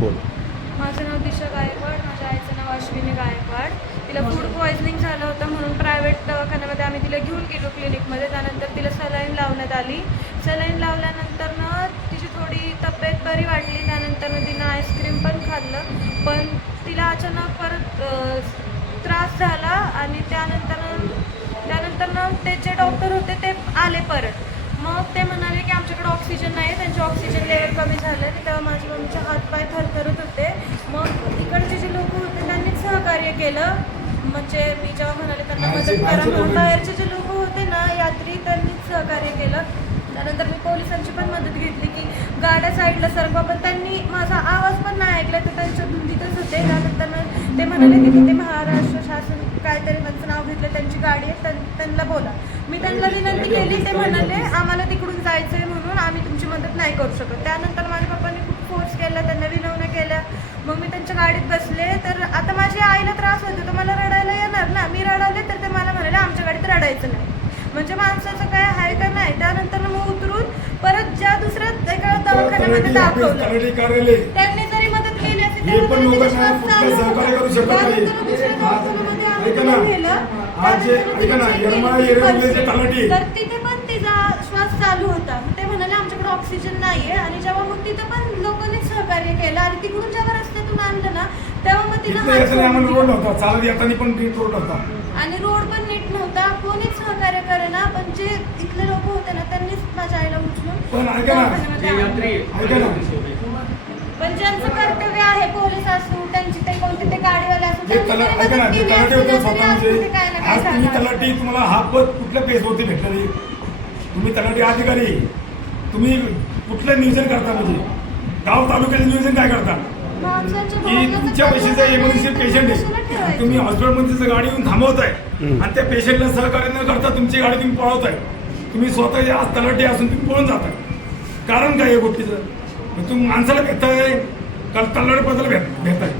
बोल. माझं नाव दिशा गायकवाड, माझ्या आईचं नाव अश्विनी गायकवाड. तिला फूड पॉयझनिंग झालं होतं म्हणून प्रायव्हेट दवाखान्यामध्ये आम्ही तिला घेऊन गेलो क्लिनिकमध्ये. त्यानंतर तिला सलाईन लावण्यात आली. सलाईन लावल्यानंतरनं तिची थोडी तब्येत बरी वाटली. त्यानंतर तिनं आईस्क्रीम पण खाल्लं, पण तिला अचानक परत त्रास झाला आणि त्यानंतर ते जे डॉक्टर होते ते आले परत. मग ते म्हणाले की आमच्याकडे ऑक्सिजन नाही, त्यांचे ऑक्सिजन लेवल कमी झालं. तेव्हा माझ्या मम्मीचे हातपाय थरथरत होते. मग इकडचे जे लोक होते त्यांनीच सहकार्य केलं. म्हणजे मी जेव्हा म्हणाले त्यांना मदत करा म्हणून, बाहेरचे जे लोक होते ना यात्री, त्यांनीच सहकार्य केलं. त्यानंतर मी पोलिसांची पण मदत घेतली की गाड्या साईडला सरकवा, पण त्यांनी माझा आवाज पण नाही ऐकला, तर त्यांच्या धुंदीतच होते. त्यानंतर ते म्हणाले की तिथे महाराष्ट्र शासन काहीतरी त्यांचं नाव घेतलं, त्यांची गाडी आहे, त्यांना बोला. मी त्यांना विनंती केली. ते म्हणाले आम्हाला तिकडून जायचं आहे म्हणून आम्ही तुमची मदत नाही करू शकत. त्यानंतर माझ्या पप्पांनी खूप फोर्स केला, त्यांना विनवण्या केल्या. मग मी त्यांच्या गाडीत बसले. तर आता माझ्या आईला त्रास होतो, तर मला रडायला येणार ना. मी रडवले तर ते मला म्हणाले आमच्या गाडीत रडायचं नाही. म्हणजे माणसाचं काय आहे का नाही. त्यानंतर मग उतरून परत ज्या दुसऱ्या एका दवाखान्यामध्ये दाखवलं. त्यांनी जरी मदत केली असती तर तिथे पण तिचा श्वास चालू होता. ते म्हणाले आमच्याकडे ऑक्सिजन नाहीये. आणि जेव्हा मग तिथं पण लोकांनी सहकार्य केलं आणि तिकडून जेव्हा रस्त्यातून आणलं ना, तेव्हा मग तिला आणि रोड पण नीट नव्हता, कोणीच सहकार्य करेना. पण जे इथले लोक होते ना त्यांनीच माझ्या आईला उचलून, पण ज्यांचं कर्तव्य आहे, पोलीस असू, त्यांची ते कोणते ते गाडीवाले असू, तलाठी तुम्हाला हा पद कुठल्या पेजवरती भेटला? तुम्ही तलाठी अधिकारी, तुम्ही कुठलं नियोजन करता? म्हणजे गाव तालुक्याचं नियोजन काय करता? की तुमच्या पैशाचा इमर्जन्सी पेशंट आहे, तुम्ही हॉस्पिटलमध्ये गाडी येऊन थांबवताय आणि त्या पेशंटला सहकार्य न करता तुमची गाडी तुम्ही पळवताय. तुम्ही स्वतः आज तलाठी असून तुम्ही पळून जाताय. कारण काय या गोष्टीचं? तुम्ही माणसाला भेटताय का तलाठीबद्दल भेटताय?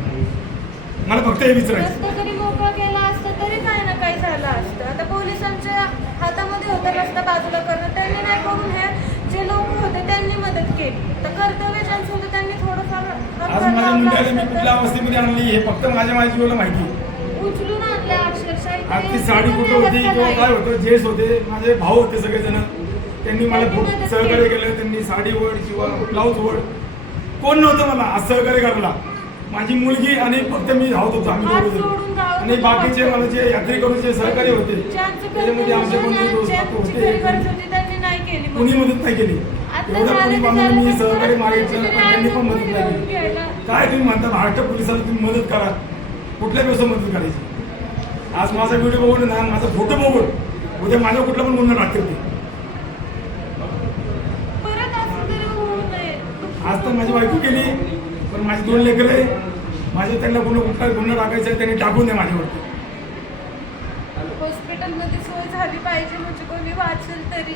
मला फक्त हे विचारायचं. जरी मोकळं केला असतं तरी काही ना काही झालं असतं. आता पोलिसांच्या हातामध्ये होतं रस्ता बाजूला करणं, त्यांनी नाही करून हे जे लोक होते त्यांनी मदत केली. तर कर्तव्य ज्यांचं होतं त्यांनी थोडंफार आज माझ्या मुलाला मी कुठल्या अवस्थेमध्ये आणली हे फक्त माझ्या जीवाला माहिती. उचलून आणल्या अक्षरशः. आजची साडी कुठं होती किंवा काय होतं, जेस होते, माझे भाऊ होते सगळेजण, त्यांनी मला खूप सहकार्य केलं. त्यांनी साडी ओढ किंवा ब्लाऊज ओढ, कोण नव्हतं मला आज सहकार्य करायला. माझी मुलगी आणि फक्त मी धावत होतो. आम्ही आणि बाकीचे मला जे यात्री करून जे सहकार्य होते त्याच्यामध्ये आमचे कोणी कुणी मदत नाही केली. एवढ्या पोलीस बांधवांनी मी सहकार्य मागितलं, त्यांनी पण मदत नाही केली. काय तुम्ही म्हणता महाराष्ट्र पोलिसांना तुम्ही मदत करा, कुठल्या दिवसा मदत करायची? आज माझा व्हिडिओ बघून ना, माझा फोटो बघून उद्या माझ्या कुठला पण गुन्हा लागतील. आज तर माझी बायको केली, पण माझी 2 लेकरं आहे. माझ्या त्यांना कुठला गुन्हा टाकायचा आहे त्यांनी टाकून द्या माझ्यावरती. हॉस्पिटलमध्ये सोय झाली पाहिजे, म्हणजे कोणी वाचेल तरी.